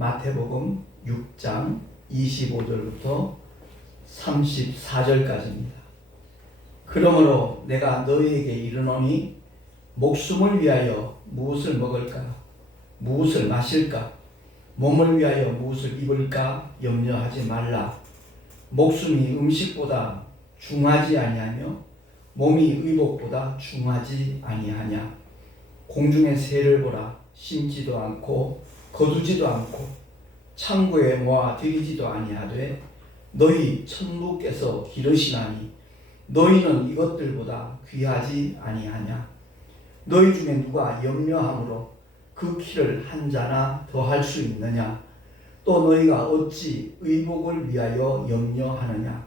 마태복음 6장 25절부터 34절까지입니다. 그러므로 내가 너희에게 이르노니 목숨을 위하여 무엇을 먹을까, 무엇을 마실까, 몸을 위하여 무엇을 입을까 염려하지 말라. 목숨이 음식보다 중하지 아니하며 몸이 의복보다 중하지 아니하냐. 공중의 새를 보라. 심지도 않고 거두지도 않고 창고에 모아 들이지도 아니하되 너희 천부께서 기르시나니 너희는 이것들보다 귀하지 아니하냐. 너희 중에 누가 염려함으로 그 키를 한 자나 더할 수 있느냐. 또 너희가 어찌 의복을 위하여 염려하느냐.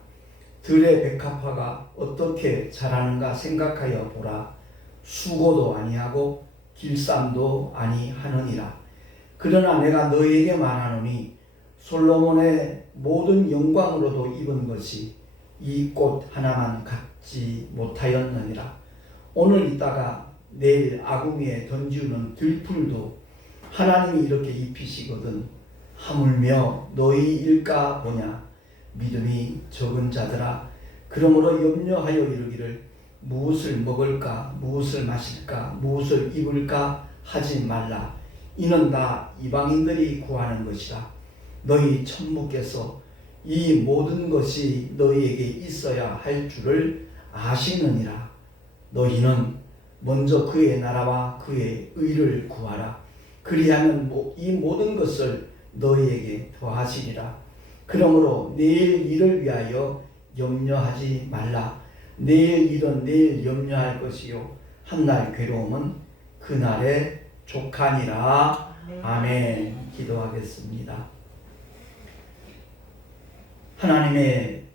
들의 백합화가 어떻게 자라는가 생각하여 보라. 수고도 아니하고 길쌈도 아니하느니라. 그러나 내가 너희에게 말하노니 솔로몬의 모든 영광으로도 입은 것이 이 꽃 하나만 갖지 못하였느니라. 오늘 있다가 내일 아궁이에 던지우는 들풀도 하나님이 이렇게 입히시거든 하물며 너희일까 보냐. 믿음이 적은 자들아, 그러므로 염려하여 이르기를 무엇을 먹을까, 무엇을 마실까, 무엇을 입을까 하지 말라. 이는 다 이방인들이 구하는 것이라. 너희 천부께서 이 모든 것이 너희에게 있어야 할 줄을 아시느니라. 너희는 먼저 그의 나라와 그의 의를 구하라. 그리하면 이 모든 것을 너희에게 더하시리라. 그러므로 내일 일을 위하여 염려하지 말라. 내일 일은 내일 염려할 것이요 한날 괴로움은 그날에 족하니라. 아멘. 기도하겠습니다. 하나님의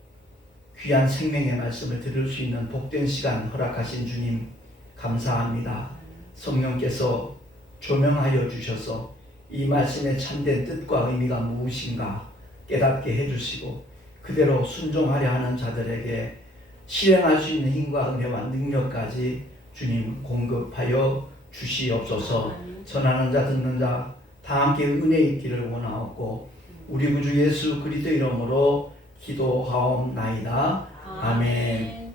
귀한 생명의 말씀을 들을 수 있는 복된 시간 허락하신 주님 감사합니다. 성령께서 조명하여 주셔서 이 말씀의 참된 뜻과 의미가 무엇인가 깨닫게 해주시고 그대로 순종하려 하는 자들에게 실행할 수 있는 힘과 은혜와 능력까지 주님 공급하여 주시옵소서. 전하는 자 듣는 자 다 함께 은혜 있기를 원하옵고 우리 구주 예수 그리스도 이름으로 기도하옵나이다. 아멘.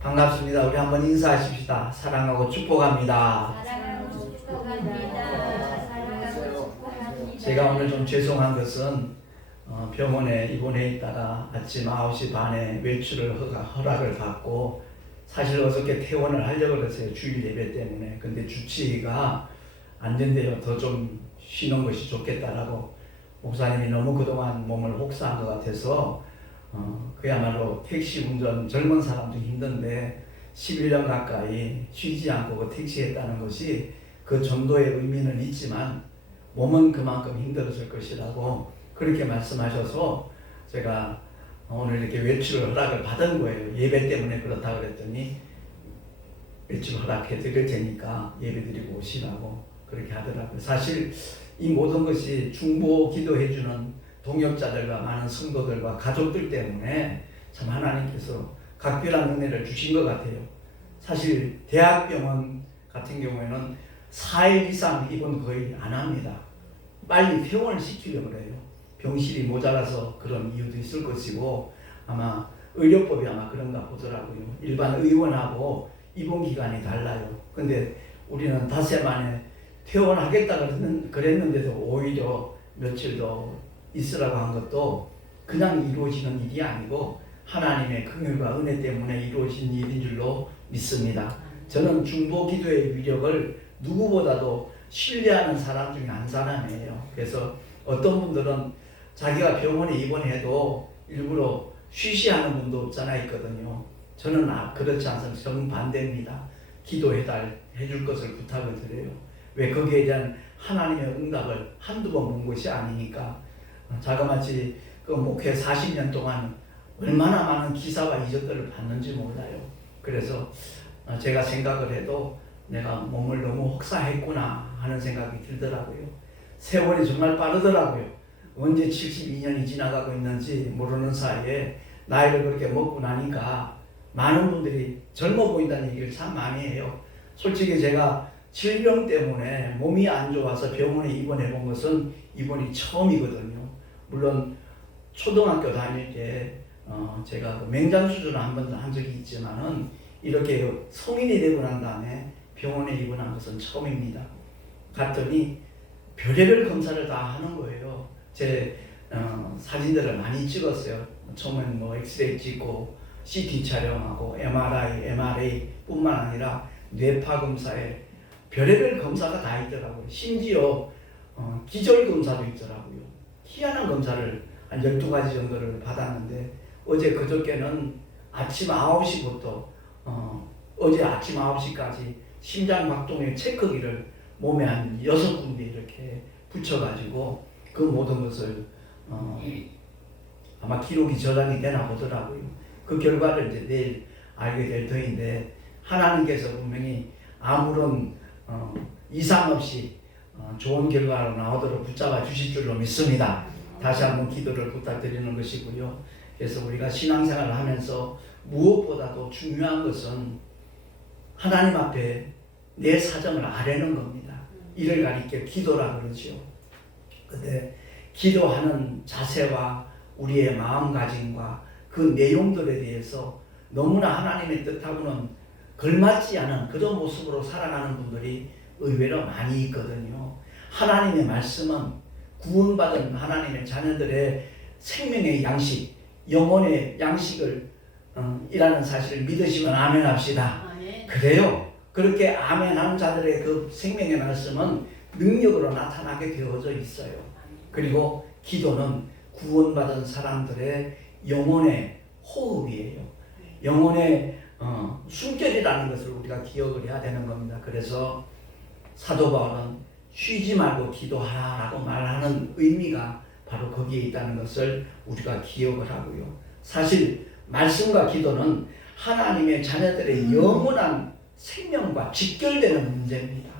반갑습니다. 우리 한번 인사하십시다. 사랑하고 축복합니다. 사랑하고 축복합니다. 사랑하고 축복합니다. 제가 오늘 좀 죄송한 것은 병원에 입원해 있다가 아침 9시 반에 외출을 허락을 받고 사실 어저께 퇴원을 하려고 그랬어요. 주일 예배 때문에. 근데 주치의가 안 된대요. 더 좀 쉬는 것이 좋겠다라고. 목사님이 너무 그동안 몸을 혹사한 것 같아서 그야말로 택시 운전 젊은 사람도 힘든데 11년 가까이 쉬지 않고 그 택시했다는 것이 그 정도의 의미는 있지만 몸은 그만큼 힘들었을 것이라고 그렇게 말씀하셔서 제가 오늘 이렇게 외출 허락을 받은 거예요. 예배 때문에 그렇다 그랬더니 외출 허락해 드릴 테니까 예배 드리고 오시라고 그렇게 하더라고요. 사실 이 모든 것이 중보 기도해주는 동역자들과 많은 성도들과 가족들 때문에 참 하나님께서 각별한 은혜를 주신 것 같아요. 사실 대학병원 같은 경우에는 4일 이상 입원 거의 안 합니다. 빨리 퇴원을 시키려고 그래요. 병실이 모자라서 그런 이유도 있을 것이고 아마 의료법이 아마 그런가 보더라고요. 일반 의원하고 입원 기간이 달라요. 근데 우리는 닷새 만에 퇴원하겠다 그랬는데도 오히려 며칠 더 있으라고 한 것도 그냥 이루어지는 일이 아니고 하나님의 긍휼과 은혜 때문에 이루어진 일인 줄로 믿습니다. 저는 중보 기도의 위력을 누구보다도 신뢰하는 사람 중에 한 사람이에요. 그래서 어떤 분들은 자기가 병원에 입원해도 일부러 쉬쉬하는 분도 없잖아 있거든요. 저는 그렇지 않습니다. 정반대입니다. 기도해줄 것을 부탁을 드려요. 왜 거기에 대한 하나님의 응답을 한두 번 본 것이 아니니까. 자그마치 그 목회 40년 동안 얼마나 많은 기사와 이적들을 봤는지 몰라요. 그래서 제가 생각을 해도 내가 몸을 너무 혹사했구나 하는 생각이 들더라고요. 세월이 정말 빠르더라고요. 언제 72년이 지나가고 있는지 모르는 사이에 나이를 그렇게 먹고 나니까 많은 분들이 젊어 보인다는 얘기를 참 많이 해요. 솔직히 제가 질병 때문에 몸이 안 좋아서 병원에 입원해 본 것은 이번이 처음이거든요. 물론 초등학교 다닐 때 제가 맹장 수술을 한 번 한 적이 있지만은 이렇게 성인이 되고 난 다음에 병원에 입원한 것은 처음입니다. 갔더니 별의별 검사를 다 하는 거예요. 제 사진들을 많이 찍었어요. 처음엔 뭐 엑스레이 찍고 CT 촬영하고 MRI 뿐만 아니라 뇌파 검사에 별의별 검사가 다 있더라고요. 심지어 기절 검사도 있더라고요. 희한한 검사를 한 12가지 정도를 받았는데 어제 그저께는 아침 9시부터 어제 아침 9시까지 심장 박동의 체크기를 몸에 한 6군데 이렇게 붙여가지고 그 모든 것을 아마 기록이 저장이 되나 보더라고요. 그 결과를 이제 내일 알게 될 터인데 하나님께서 분명히 아무런 이상 없이 좋은 결과로 나오도록 붙잡아 주실 줄로 믿습니다. 다시 한번 기도를 부탁드리는 것이고요. 그래서 우리가 신앙생활을 하면서 무엇보다도 중요한 것은 하나님 앞에 내 사정을 아뢰는 겁니다. 이를 가리켜 기도라 그러죠. 근데 기도하는 자세와 우리의 마음가짐과 그 내용들에 대해서 너무나 하나님의 뜻하고는 걸맞지 않은 그런 모습으로 살아가는 분들이 의외로 많이 있거든요. 하나님의 말씀은 구원받은 하나님의 자녀들의 생명의 양식, 영혼의 양식을 이라는 사실을 믿으시면 아멘 합시다. 그래요. 그렇게 아멘하는 자들의 그 생명의 말씀은 능력으로 나타나게 되어져 있어요. 그리고 기도는 구원받은 사람들의 영혼의 호흡이에요. 영혼의 숨결이라는 것을 우리가 기억을 해야 되는 겁니다. 그래서 사도 바울은 쉬지 말고 기도하라고 말하는 의미가 바로 거기에 있다는 것을 우리가 기억을 하고요. 사실 말씀과 기도는 하나님의 자녀들의 영원한 생명과 직결되는 문제입니다.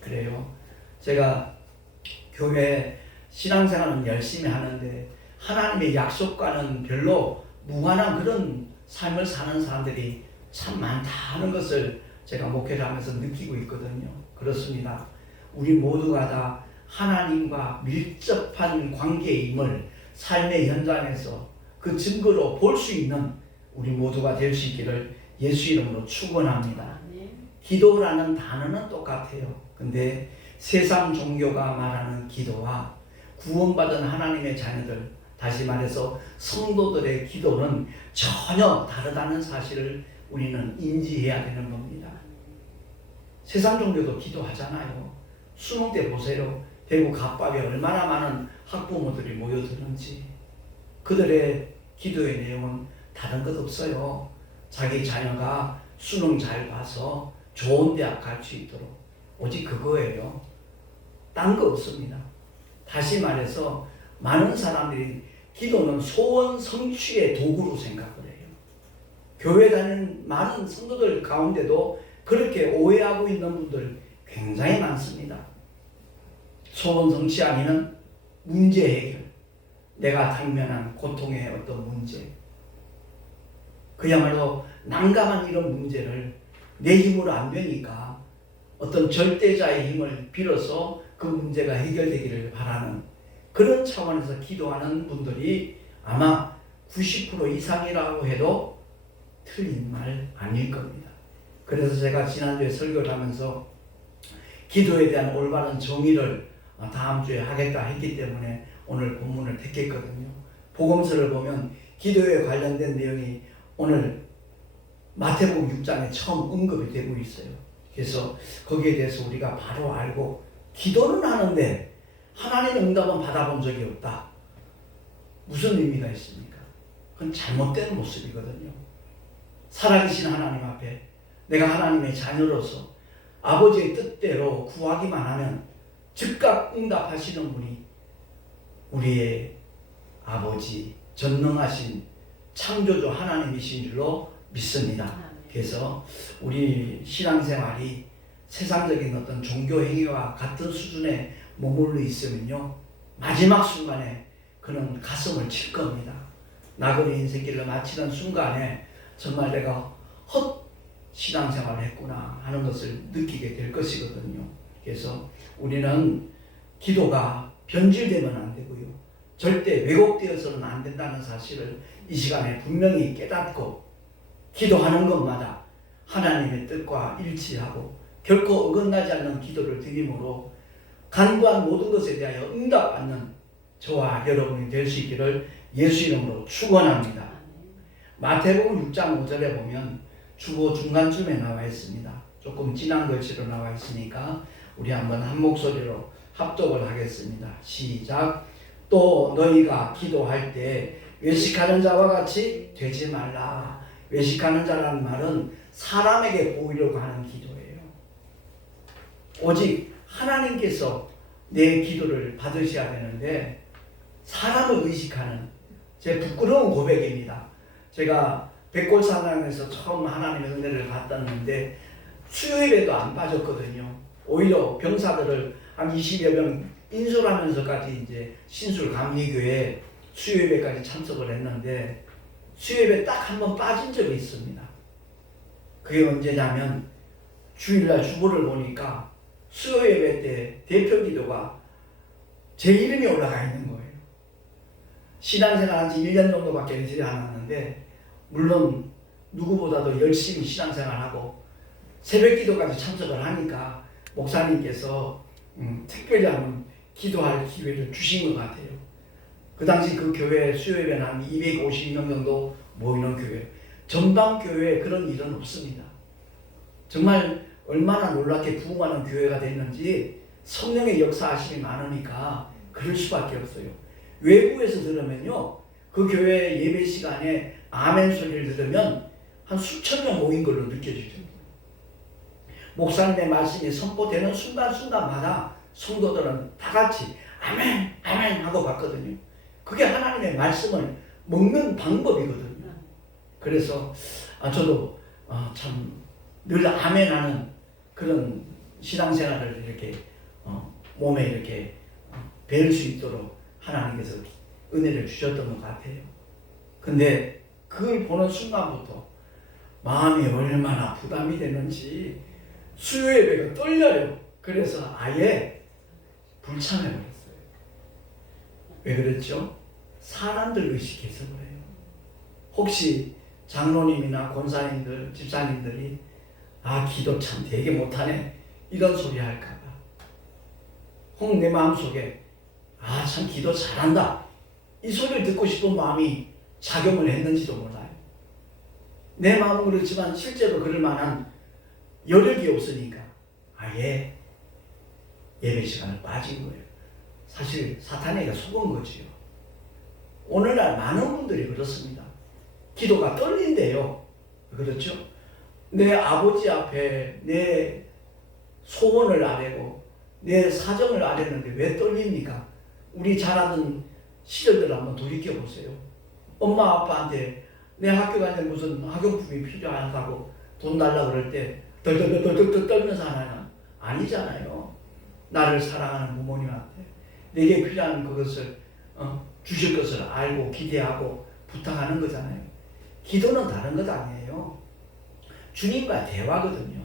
그래요. 제가 교회 신앙생활은 열심히 하는데 하나님의 약속과는 별로 무관한 그런 삶을 사는 사람들이 참 많다 하는 것을 제가 목회를 하면서 느끼고 있거든요. 그렇습니다. 우리 모두가 다 하나님과 밀접한 관계임을 삶의 현장에서 그 증거로 볼 수 있는 우리 모두가 될 수 있기를 예수 이름으로 축원합니다. 기도라는 단어는 똑같아요. 근데 세상 종교가 말하는 기도와 구원받은 하나님의 자녀들, 다시 말해서 성도들의 기도는 전혀 다르다는 사실을 우리는 인지해야 되는 겁니다. 세상 종교도 기도하잖아요. 수능 때 보세요. 대구 갑밥에 얼마나 많은 학부모들이 모여드는지. 그들의 기도의 내용은 다른 것 없어요. 자기 자녀가 수능 잘 봐서 좋은 대학 갈 수 있도록 오직 그거예요. 딴 거 없습니다. 다시 말해서 많은 사람들이 기도는 소원 성취의 도구로 생각을 해요. 교회 다니는 많은 성도들 가운데도 그렇게 오해하고 있는 분들 굉장히 많습니다. 소원 성취 아니면 문제 해결, 내가 당면한 고통의 어떤 문제, 그야말로 난감한 이런 문제를 내 힘으로 안 되니까 어떤 절대자의 힘을 빌어서 그 문제가 해결되기를 바라는 그런 차원에서 기도하는 분들이 아마 90% 이상이라고 해도 틀린 말 아닐 겁니다. 그래서 제가 지난주에 설교를 하면서 기도에 대한 올바른 정의를 다음 주에 하겠다 했기 때문에 오늘 본문을 택했거든요. 복음서를 보면 기도에 관련된 내용이 오늘 마태복음 6장에 처음 언급이 되고 있어요. 그래서 거기에 대해서 우리가 바로 알고 기도는 하는데 하나님의 응답은 받아본 적이 없다. 무슨 의미가 있습니까? 그건 잘못된 모습이거든요. 살아계신 하나님 앞에 내가 하나님의 자녀로서 아버지의 뜻대로 구하기만 하면 즉각 응답하시는 분이 우리의 아버지, 전능하신 창조주 하나님이신 줄로 믿습니다. 그래서 우리 신앙생활이 세상적인 어떤 종교 행위와 같은 수준에 머물러 있으면요, 마지막 순간에 그는 가슴을 칠 겁니다. 나그네 인생길을 마치는 순간에 정말 내가 신앙생활을 했구나 하는 것을 느끼게 될 것이거든요. 그래서 우리는 기도가 변질되면 안 되고요. 절대 왜곡되어서는 안 된다는 사실을 이 시간에 분명히 깨닫고 기도하는 것마다 하나님의 뜻과 일치하고 결코 어긋나지 않는 기도를 드림으로 간구한 모든 것에 대하여 응답받는 저와 여러분이 될 수 있기를 예수 이름으로 축원합니다. 마태복음 6장 5절에 보면 주보 중간쯤에 나와 있습니다. 조금 진한 글씨로 나와 있으니까 우리 한번 한 목소리로 합독을 하겠습니다. 시작. 또 너희가 기도할 때 외식하는 자와 같이 되지 말라. 외식하는 자라는 말은 사람에게 보이려고 하는 기도예요. 오직 하나님께서 내 기도를 받으셔야 되는데 사람을 의식하는 제 부끄러운 고백입니다. 제가 백골사당에서 처음 하나님의 은혜를 받았는데 수요일에도 안 빠졌거든요. 오히려 병사들을 한 20여 명 인솔하면서까지 이제 신술 감리교회 수요예배까지 참석을 했는데 수요예배 딱 한 번 빠진 적이 있습니다. 그게 언제냐면 주일날 주보를 보니까 수요예배 때 대표 기도가 제 이름이 올라가 있는 거예요. 신앙생활 한 지 1년 정도밖에 되지 않았는데 물론 누구보다도 열심히 신앙생활하고 새벽 기도까지 참석을 하니까 목사님께서 특별히 한번 기도할 기회를 주신 것 같아요. 그 당시 그 교회 수요예배는 한 250명 정도 모이는 교회. 전방 교회에 그런 일은 없습니다. 정말 얼마나 놀랍게 부흥하는 교회가 됐는지 성령의 역사하심이 많으니까 그럴 수밖에 없어요. 외부에서 들으면요, 그 교회 예배 시간에 아멘 소리를 들으면 한 수천 명 모인 걸로 느껴지죠. 목사님의 말씀이 선포되는 순간순간마다 성도들은 다 같이 아멘 아멘 하고 갔거든요. 그게 하나님의 말씀을 먹는 방법이거든요. 그래서 저도 참 늘 아멘하는 그런 신앙생활을 이렇게 몸에 이렇게 배울 수 있도록 하나님께서 은혜를 주셨던 것 같아요. 근데 그걸 보는 순간부터 마음이 얼마나 부담이 되는지 수요예배가 떨려요. 그래서 아예 불참해버렸어요. 왜 그랬죠? 사람들 의식해서 그래요. 혹시 장로님이나 권사님들, 집사님들이 기도 참 되게 못하네 이런 소리 할까봐 혹 내 마음속에 참 기도 잘한다 이 소리를 듣고 싶은 마음이 작용을 했는지도 몰라요. 내 마음은 그렇지만 실제로 그럴 만한 여력이 없으니까 아예 예배 시간을 빠진 거예요. 사실 사탄에게 속은 거지요. 오늘날 많은 분들이 그렇습니다. 기도가 떨린대요. 그렇죠? 내 아버지 앞에 내 소원을 아뢰고 내 사정을 아뢰는데 왜 떨립니까? 우리 자라던 시절들 한번 돌이켜보세요. 엄마 아빠한테 내 학교 가는데 무슨 학용품이 필요하다고 돈 달라고 그럴 때 덜덜덜덜 떨면서 하나요? 아니잖아요. 나를 사랑하는 부모님한테 내게 필요한 그것을 주실 것을 알고 기대하고 부탁하는 거잖아요. 기도는 다른 것 아니에요. 주님과 대화거든요.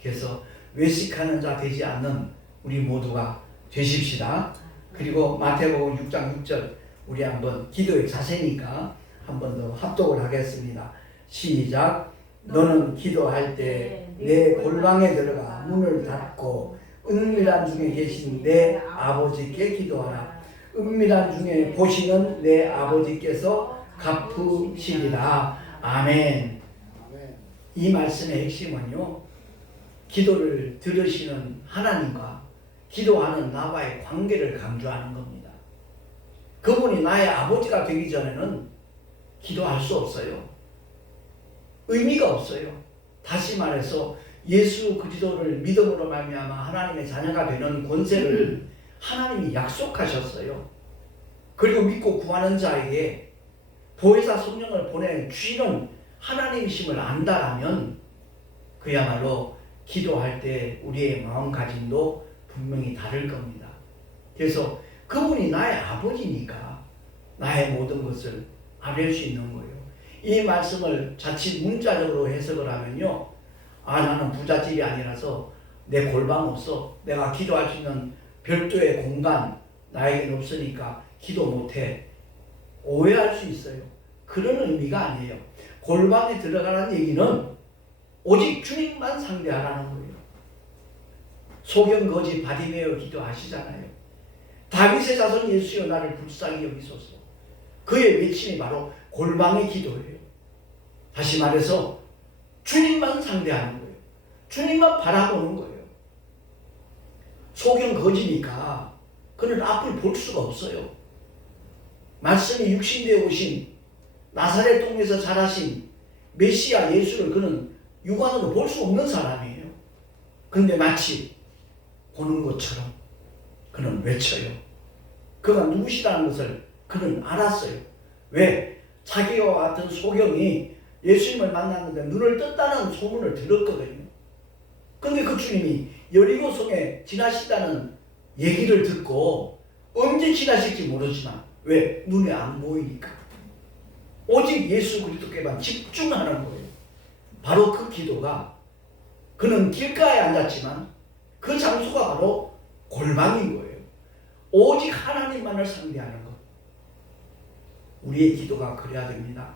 그래서 외식하는 자 되지 않는 우리 모두가 되십시다. 그리고 마태복음 6장 6절 우리 한번 기도의 자세니까 한 번 더 합독을 하겠습니다. 시작. 너는 기도할 때 내 골방에 들어가 문을 닫고 은밀한 중에 계신 내 아버지께 기도하라. 은밀한 중에 보시는 내 아버지께서 갚으시리라. 아멘. 이 말씀의 핵심은요, 기도를 들으시는 하나님과 기도하는 나와의 관계를 강조하는 겁니다. 그분이 나의 아버지가 되기 전에는 기도할 수 없어요. 의미가 없어요. 다시 말해서 예수 그리스도를 믿음으로 말미암아 하나님의 자녀가 되는 권세를 하나님이 약속하셨어요. 그리고 믿고 구하는 자에게 보혜사 성령을 보내주시는 하나님이심을 안다라면 그야말로 기도할 때 우리의 마음가짐도 분명히 다를 겁니다. 그래서 그분이 나의 아버지니까 나의 모든 것을 아뢰 수 있는 거예요. 이 말씀을 자칫 문자적으로 해석을 하면요, 나는 부잣집이 아니라서 내 골방 없어. 내가 기도할 수 있는 별도의 공간 나에게는 없으니까 기도 못해. 오해할 수 있어요. 그런 의미가 아니에요. 골방에 들어가라는 얘기는 오직 주님만 상대하라는 거예요. 소경 거지 바디메어 기도 아시잖아요. 다윗의 자손 예수여 나를 불쌍히 여기소서. 그의 외침이 바로 골방의 기도예요. 다시 말해서 주님만 상대하는 거예요. 주님만 바라보는 거예요. 소경 거지니까 그는 앞을 볼 수가 없어요. 말씀이 육신되어 오신 나사렛 동네에서 자라신 메시아 예수를 그는 육안으로 볼 수 없는 사람이에요. 그런데 마치 보는 것처럼 그는 외쳐요. 그가 누구시다는 것을 그는 알았어요. 왜? 자기와 같은 소경이 예수님을 만났는데 눈을 떴다는 소문을 들었거든요. 근데 그 주님이 여리고성에 지나시다는 얘기를 듣고 언제 지나실지 모르지만 왜? 눈에 안 보이니까 오직 예수 그리스도께만 집중하는 거예요. 바로 그 기도가 그는 길가에 앉았지만 그 장소가 바로 골방인 거예요. 오직 하나님만을 상대하는 것. 우리의 기도가 그래야 됩니다.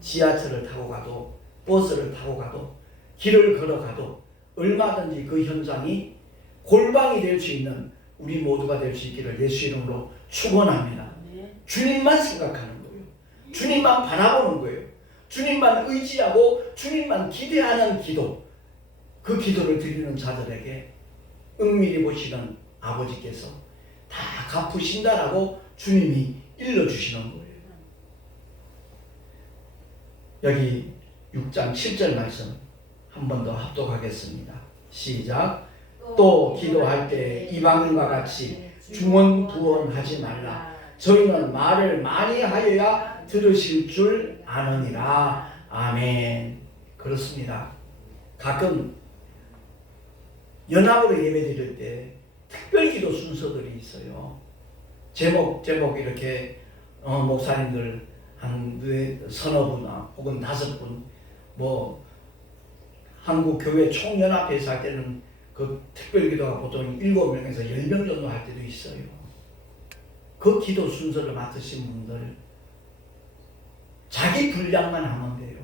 지하철을 타고 가도 버스를 타고 가도 길을 걸어가도 얼마든지 그 현장이 골방이 될 수 있는 우리 모두가 될 수 있기를 예수 이름으로 축원합니다. 주님만 생각하는 거예요. 주님만 바라보는 거예요. 주님만 의지하고 주님만 기대하는 기도. 그 기도를 드리는 자들에게 은밀히 보시는 아버지께서 다 갚으신다라고 주님이 일러주시는 거예요. 여기 6장 7절 말씀 한 번 더 합독하겠습니다. 시작. 또 기도할 때 이방인과 같이 중언부언하지 말라. 저희는 말을 많이 하여야 들으실 줄 아느니라. 아멘. 그렇습니다. 가끔 연합으로 예배드릴 때 특별기도 순서들이 있어요. 제목 이렇게 목사님들 한 서너 분 혹은 5분 한국교회 총연합회에서 할 때는 그 특별기도가 보통 7명에서 10명 정도 할 때도 있어요. 그 기도 순서를 맡으신 분들 자기 분량만 하면 돼요.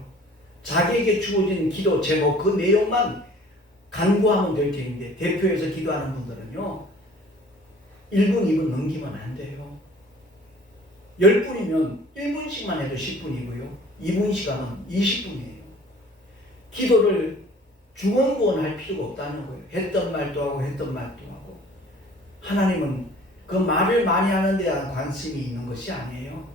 자기에게 주어진 기도 제목 그 내용만 간구하면 될 텐데 대표해서 기도하는 분들은요 1분 2분 넘기면 안 돼요. 10분이면 1분씩만 해도 10분이고요 2분씩 하면 20분이에요. 기도를 중언부언할 필요가 없다는 거예요. 했던 말도 하고 했던 말도 하고. 하나님은 그 말을 많이 하는 데 대한 관심이 있는 것이 아니에요.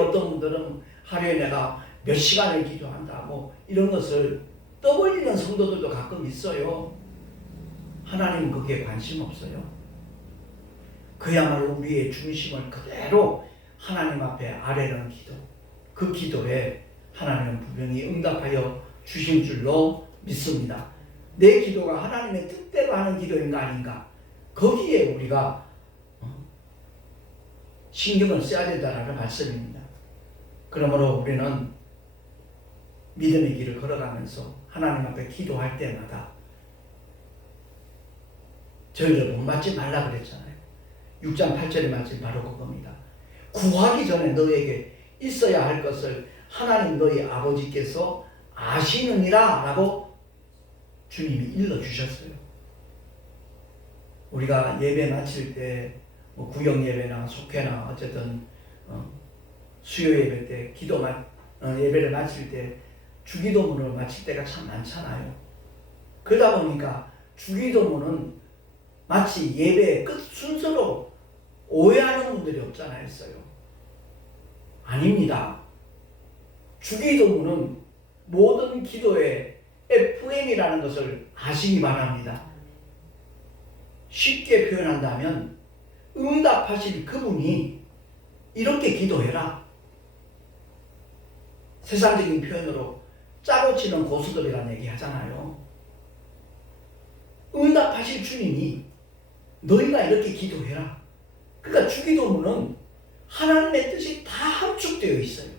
어떤 분들은 하루에 내가 몇 시간을 기도한다 이런 것을 떠벌리는 성도들도 가끔 있어요. 하나님은 거기에 관심 없어요. 그야말로 우리의 중심을 그대로 하나님 앞에 아뢰는 기도. 그 기도에 하나님은 분명히 응답하여 주신 줄로 믿습니다. 내 기도가 하나님의 뜻대로 하는 기도인가 아닌가 거기에 우리가 신경을 써야 된다는 말씀입니다. 그러므로 우리는 믿음의 길을 걸어가면서 하나님 앞에 기도할 때마다 저희를 본받지 말라 그랬잖아요. 6장 8절의 말씀이 바로 그겁니다. 구하기 전에 너에게 있어야 할 것을 하나님 너희 아버지께서 아시느니라 라고 주님이 일러주셨어요. 우리가 예배 마칠 때 구역 예배나 속회나 어쨌든 수요 예배 때 예배를 마칠 때 주기도문을 마칠 때가 참 많잖아요. 그러다 보니까 주기도문은 마치 예배의 끝 순서로 오해하는 분들이 없잖아 했어요. 아닙니다. 주기도문은 모든 기도의 FM이라는 것을 아시기 바랍니다. 쉽게 표현한다면 응답하실 그분이 이렇게 기도해라. 세상적인 표현으로 짜고 치는 고수들이라는 얘기 하잖아요. 응답하실 주님이 너희가 이렇게 기도해라. 그러니까 주기도문은 하나님의 뜻이 다 함축되어 있어요.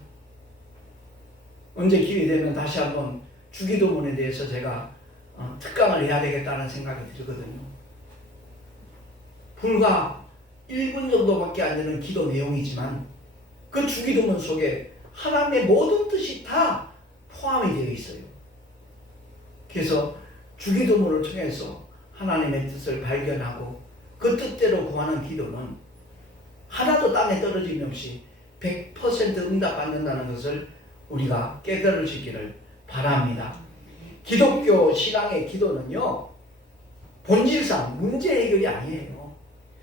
언제 기회 되면 다시 한번 주기도문에 대해서 제가 특강을 해야 되겠다는 생각이 들거든요. 불과 1분 정도밖에 안 되는 기도 내용이지만 그 주기도문 속에 하나님의 모든 뜻이 다 포함이 되어 있어요. 그래서 주기도문을 통해서 하나님의 뜻을 발견하고 그 뜻대로 구하는 기도는 하나도 땅에 떨어짐이 없이 100% 응답받는다는 것을 우리가 깨달으시기를 바랍니다. 기독교 신앙의 기도는요, 본질상 문제 해결이 아니에요.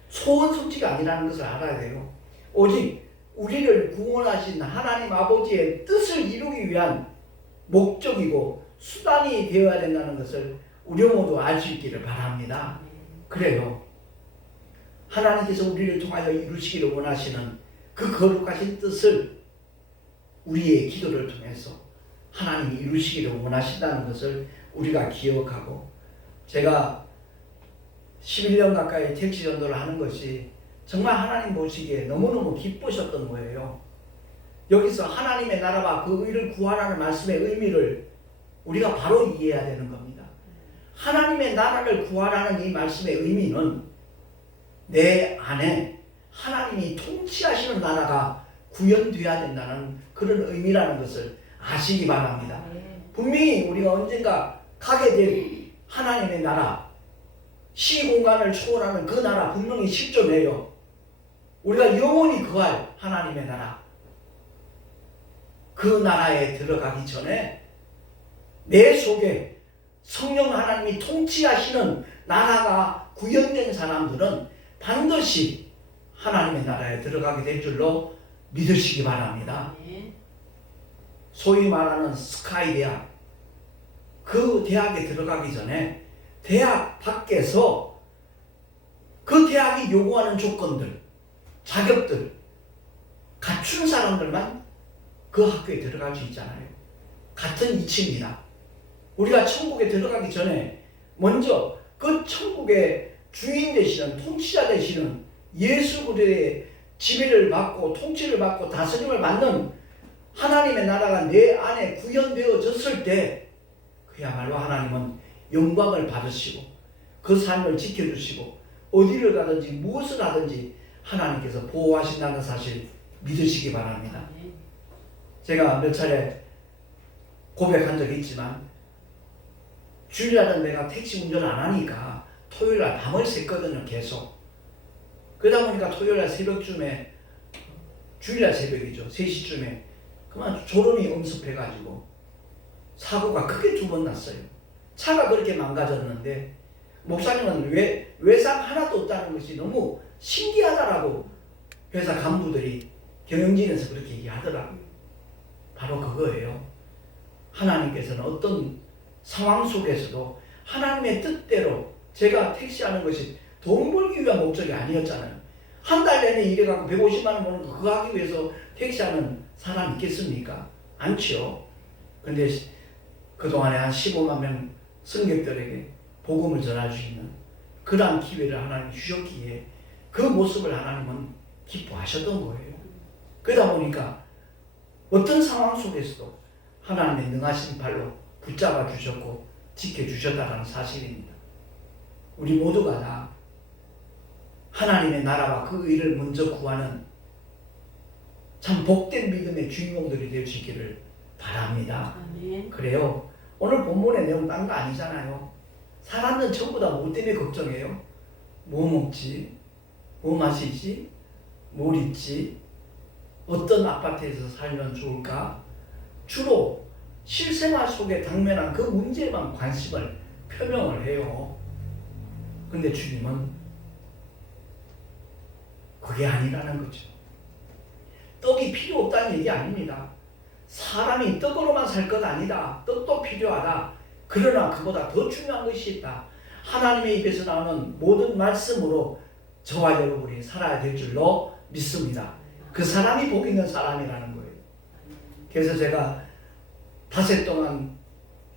소원 성취가 아니라는 것을 알아야 돼요. 오직 우리를 구원하신 하나님 아버지의 뜻을 이루기 위한 목적이고 수단이 되어야 된다는 것을 우리 모두 알 수 있기를 바랍니다. 그래요. 하나님께서 우리를 통하여 이루시기를 원하시는 그 거룩하신 뜻을 우리의 기도를 통해서 하나님이 이루시기를 원하신다는 것을 우리가 기억하고, 제가 11년 가까이 택시 전도를 하는 것이 정말 하나님 보시기에 너무너무 기쁘셨던 거예요. 여기서 하나님의 나라와 그 의를 구하라는 말씀의 의미를 우리가 바로 이해해야 되는 겁니다. 하나님의 나라를 구하라는 이 말씀의 의미는 내 안에 하나님이 통치하시는 나라가 구현되어야 된다는 그런 의미라는 것을 아시기 바랍니다. 분명히 우리가 언젠가 가게 될 하나님의 나라, 시공간을 초월하는 그 나라 분명히 실존해요. 우리가 영원히 거할 하나님의 나라, 그 나라에 들어가기 전에 내 속에 성령 하나님이 통치하시는 나라가 구현된 사람들은 반드시 하나님의 나라에 들어가게 될 줄로 믿으시기 바랍니다. 소위 말하는 스카이 대학, 그 대학에 들어가기 전에 대학 밖에서 그 대학이 요구하는 조건들, 자격들 갖춘 사람들만 그 학교에 들어갈 수 있잖아요. 같은 이치입니다. 우리가 천국에 들어가기 전에 먼저 그 천국의 주인 되시는, 통치자 되시는 예수 그리스도의 지배를 받고 통치를 받고 다스림을 받는 하나님의 나라가 내 안에 구현되어졌을 때 그야말로 하나님은 영광을 받으시고 그 삶을 지켜주시고 어디를 가든지 무엇을 하든지 하나님께서 보호하신다는 사실 믿으시기 바랍니다. 제가 몇 차례 고백한 적이 있지만, 주일날은 내가 택시 운전을 안 하니까 토요일날 밤을 샜거든요. 계속. 그러다 보니까 토요일날 새벽쯤에, 주일날 새벽이죠, 3시쯤에 그만 졸음이 엄습해가지고 사고가 크게 2번 났어요. 차가 그렇게 망가졌는데 목사님은 외상 하나도 없다는 것이 너무 신기하다라고 회사 간부들이 경영진에서 그렇게 얘기하더라고요. 바로 그거예요. 하나님께서는 어떤 상황 속에서도 하나님의 뜻대로, 제가 택시하는 것이 돈 벌기 위한 목적이 아니었잖아요. 한 달 내내 일해갖고 150만 원 버는 거 그거 하기 위해서 택시하는 사람 있겠습니까? 않죠. 근데 그동안에 한 15만 명 승객들에게 복음을 전할 수 있는 그러한 기회를 하나님 주셨기에 그 모습을 하나님은 기뻐하셨던 거예요. 그러다 보니까 어떤 상황 속에서도 하나님의 능하신 발로 붙잡아 주셨고 지켜주셨다는 사실입니다. 우리 모두가 다 하나님의 나라와 그 의를 먼저 구하는 참 복된 믿음의 주인공들이 될 수 있기를 바랍니다. 아멘. 그래요. 오늘 본문의 내용 딴 거 아니잖아요. 사람은 전부 다 뭐 때문에 걱정해요? 뭐 먹지? 뭐 마시지? 뭘 입지? 어떤 아파트에서 살면 좋을까? 주로 실생활 속에 당면한 그 문제에만 관심을 표명을 해요. 근데 주님은 그게 아니라는 거죠. 떡이 필요 없다는 얘기 아닙니다. 사람이 떡으로만 살 것 아니다. 떡도 필요하다. 그러나 그보다 더 중요한 것이 있다. 하나님의 입에서 나오는 모든 말씀으로 저와 여러분이 살아야 될 줄로 믿습니다. 그 사람이 복 있는 사람이라는 거예요. 그래서 제가 닷새 동안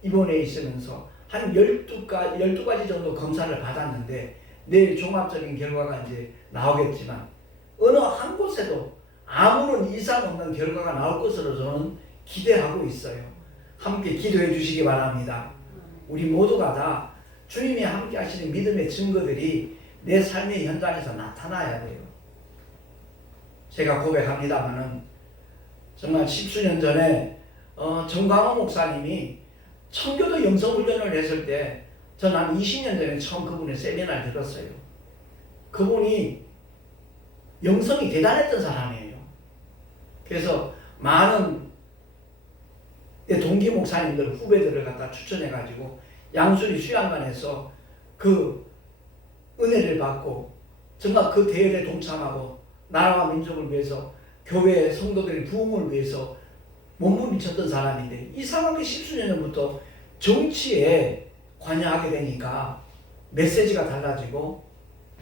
입원해 있으면서 한 12가지 정도 검사를 받았는데 내일 종합적인 결과가 이제 나오겠지만 어느 한 곳에도 아무런 이상 없는 결과가 나올 것으로 저는 기대하고 있어요. 함께 기도해 주시기 바랍니다. 우리 모두가 다 주님이 함께 하시는 믿음의 증거들이 내 삶의 현장에서 나타나야 돼요. 제가 고백합니다마는 정말 10수년 전에 정광호 목사님이 청교도 영성훈련을 했을 때 저는 한 20년 전에 처음 그분의 세미나를 들었어요. 그분이 영성이 대단했던 사람이에요. 그래서 많은 동기 목사님들 후배들을 갖다 추천해가지고 양수리 수양관에서 그 은혜를 받고 정말 그 대열에 동참하고 나라와 민족을 위해서 교회 성도들의 부흥을 위해서 몸부림쳤던 사람인데 이상하게 10수년 전부터 정치에 관여하게 되니까 메시지가 달라지고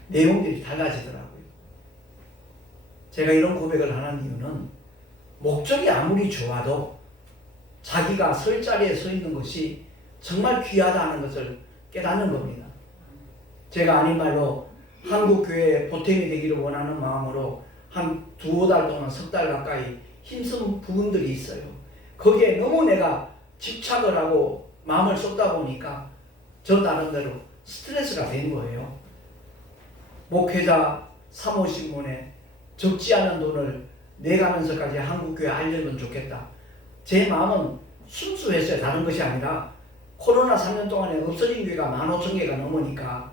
내용들이 달라지더라고요. 제가 이런 고백을 하는 이유는 목적이 아무리 좋아도 자기가 설 자리에 서 있는 것이 정말 귀하다는 것을 깨닫는 겁니다. 제가 아닌 말로 한국교회에 보탬이 되기를 원하는 마음으로 한 2-5달 동안 3달 가까이 힘쓴 부분들이 있어요. 거기에 너무 내가 집착을 하고 마음을 쏟다 보니까 저 나름대로 스트레스가 된 거예요. 목회자 사모신문에 적지 않은 돈을 내가면서까지 한국교회 알려면 좋겠다. 제 마음은 순수했어요. 다른 것이 아니라 코로나 3년 동안에 없어진 교회가 15,000개가 넘으니까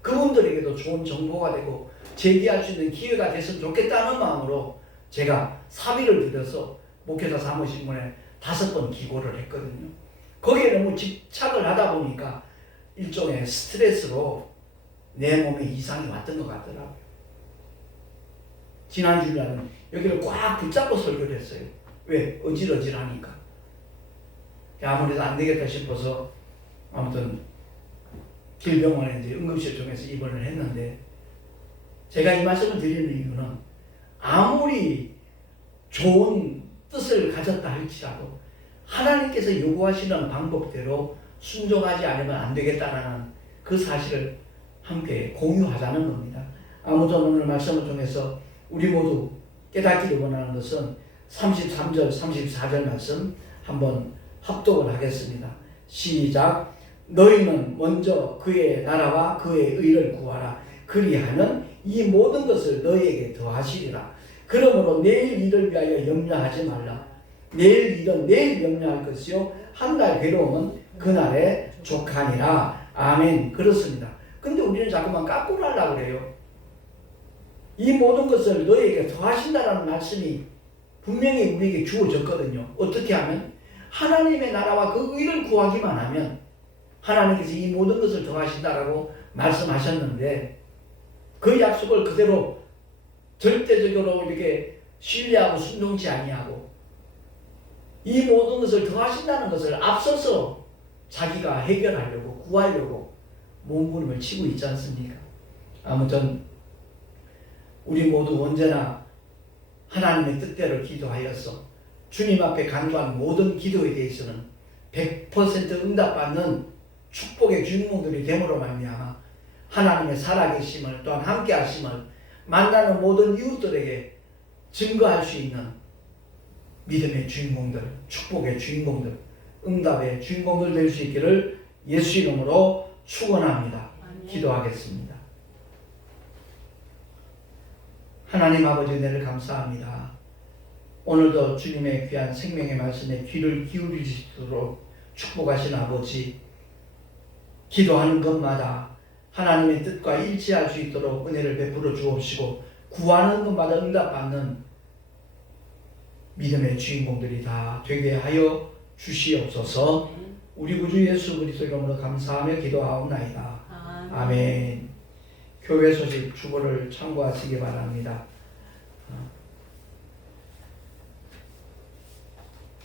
그분들에게도 좋은 정보가 되고 제기할 수 있는 기회가 됐으면 좋겠다는 마음으로 제가 사비를 들여서 목회자 사모신문에 5번 기고를 했거든요. 거기에 너무 집착을 하다 보니까 일종의 스트레스로 내 몸에 이상이 왔던 것 같더라고요. 지난주에는 여기를 꽉 붙잡고 설교를 했어요. 왜? 어질어질하니까. 아무래도 안 되겠다 싶어서 아무튼 길병원에 이제 응급실 쪽에서 입원을 했는데 제가 이 말씀을 드리는 이유는 아무리 좋은 뜻을 가졌다 할지라도 하나님께서 요구하시는 방법대로 순종하지 않으면 안 되겠다라는 그 사실을 함께 공유하자는 겁니다. 아무튼 오늘 말씀을 통해서 우리 모두 깨닫기를 원하는 것은 33절, 34절 말씀 한번 합독을 하겠습니다. 시작. 너희는 먼저 그의 나라와 그의 의를 구하라. 그리하면 이 모든 것을 너희에게 더하시리라. 그러므로 내일 일을 위하여 염려하지 말라. 내일 일은 내일 염려할 것이요 한 날 괴로움은 그날에 족하니라. 아멘. 그렇습니다. 근데 우리는 자꾸만 까꾸를 하려고 그래요. 이 모든 것을 너희에게 더하신다라는 말씀이 분명히 우리에게 주어졌거든요. 어떻게 하면? 하나님의 나라와 그 의를 구하기만 하면 하나님께서 이 모든 것을 더하신다라고 말씀하셨는데 그 약속을 그대로 절대적으로 이렇게 신뢰하고 순종치 아니하고 이 모든 것을 더하신다는 것을 앞서서 자기가 해결하려고 구하려고 몸부림을 치고 있지 않습니까? 아무튼 우리 모두 언제나 하나님의 뜻대로 기도하여서 주님 앞에 간구한 모든 기도에 대해서는 100% 응답받는 축복의 주인공들이 됨으로 말미암아 하나님의 살아계심을 또한 함께 하심을 만나는 모든 이웃들에게 증거할 수 있는 믿음의 주인공들, 축복의 주인공들, 응답의 주인공들 될 수 있기를 예수 이름으로 축원합니다. 기도하겠습니다. 하나님 아버지 은혜를 감사합니다. 오늘도 주님의 귀한 생명의 말씀에 귀를 기울이시도록 축복하신 아버지, 기도하는 것마다 하나님의 뜻과 일치할 수 있도록 은혜를 베풀어 주옵시고 구하는 것마다 응답받는 믿음의 주인공들이 다 되게 하여 주시옵소서. 우리 구주 예수 그리스도 이름으로 감사하며 기도하옵나이다. 아멘. 교회 소식 주보를 참고하시기 바랍니다.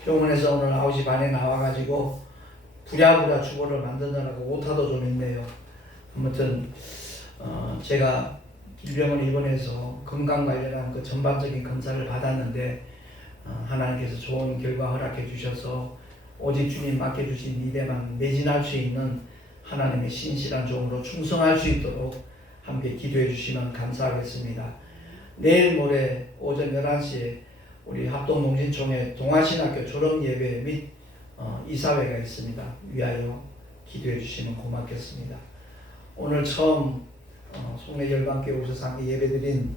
병원에서 오늘 9시 반에 나와가지고 부랴부랴 주보를 만드느라고 오타도 좀 있네요. 아무튼 제가 길병원에 입원해서 건강 관련한 그 전반적인 검사를 받았는데 하나님께서 좋은 결과 허락해 주셔서 오직 주님 맡겨주신 일에만 매진할 수 있는 하나님의 신실한 종으로 충성할 수 있도록 함께 기도해 주시면 감사하겠습니다. 내일 모레 오전 11시에 우리 합동농신총회 동아신학교 졸업예배 및 이사회가 있습니다. 위하여 기도해 주시면 고맙겠습니다. 오늘 처음 송내 열방교회 오셔서 함께 예배드린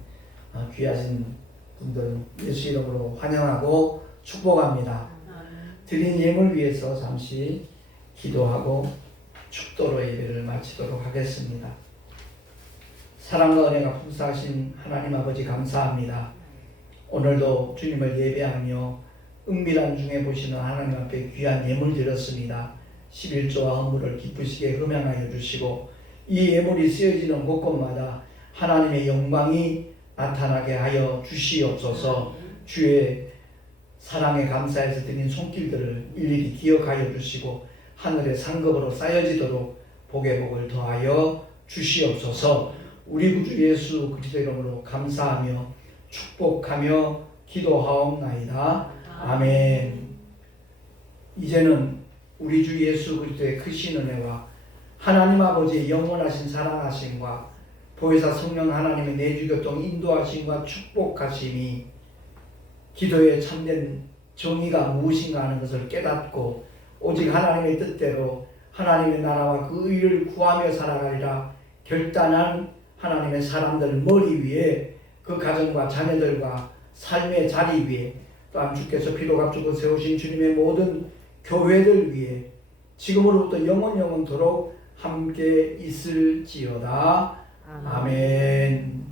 귀하신 분들 예수 이름으로 환영하고 축복합니다. 드린 예물 위해서 잠시 기도하고 축도로 예배를 마치도록 하겠습니다. 사랑과 은혜가 풍성하신 하나님 아버지 감사합니다. 오늘도 주님을 예배하며 은밀한 중에 보시는 하나님 앞에 귀한 예물 드렸습니다. 11조와 헌물을 기쁘시게 흠양하여 주시고 이 예물이 쓰여지는 곳곳마다 하나님의 영광이 나타나게 하여 주시옵소서. 주의 사랑에 감사해서 드린 손길들을 일일이 기억하여 주시고 하늘의 상급으로 쌓여지도록 복의 복을 더하여 주시옵소서. 우리 구주 예수 그리스도 이름으로 감사하며 축복하며 기도하옵나이다. 아멘. 이제는 우리 주 예수 그리스도의 크신 은혜와 하나님 아버지의 영원하신 사랑하심과 보혜사 성령 하나님의 내주교통 인도하심과 축복하심이 기도의 참된 정의가 무엇인가 하는 것을 깨닫고 오직 하나님의 뜻대로 하나님의 나라와 그 의를 구하며 살아가리라 결단한 하나님의 사람들 머리 위에 그 가정과 자녀들과 삶의 자리 위에 또한 주께서 피로 값주고 세우신 주님의 모든 교회들 위에 지금으로부터 영원토록 함께 있을지어다. 아멘.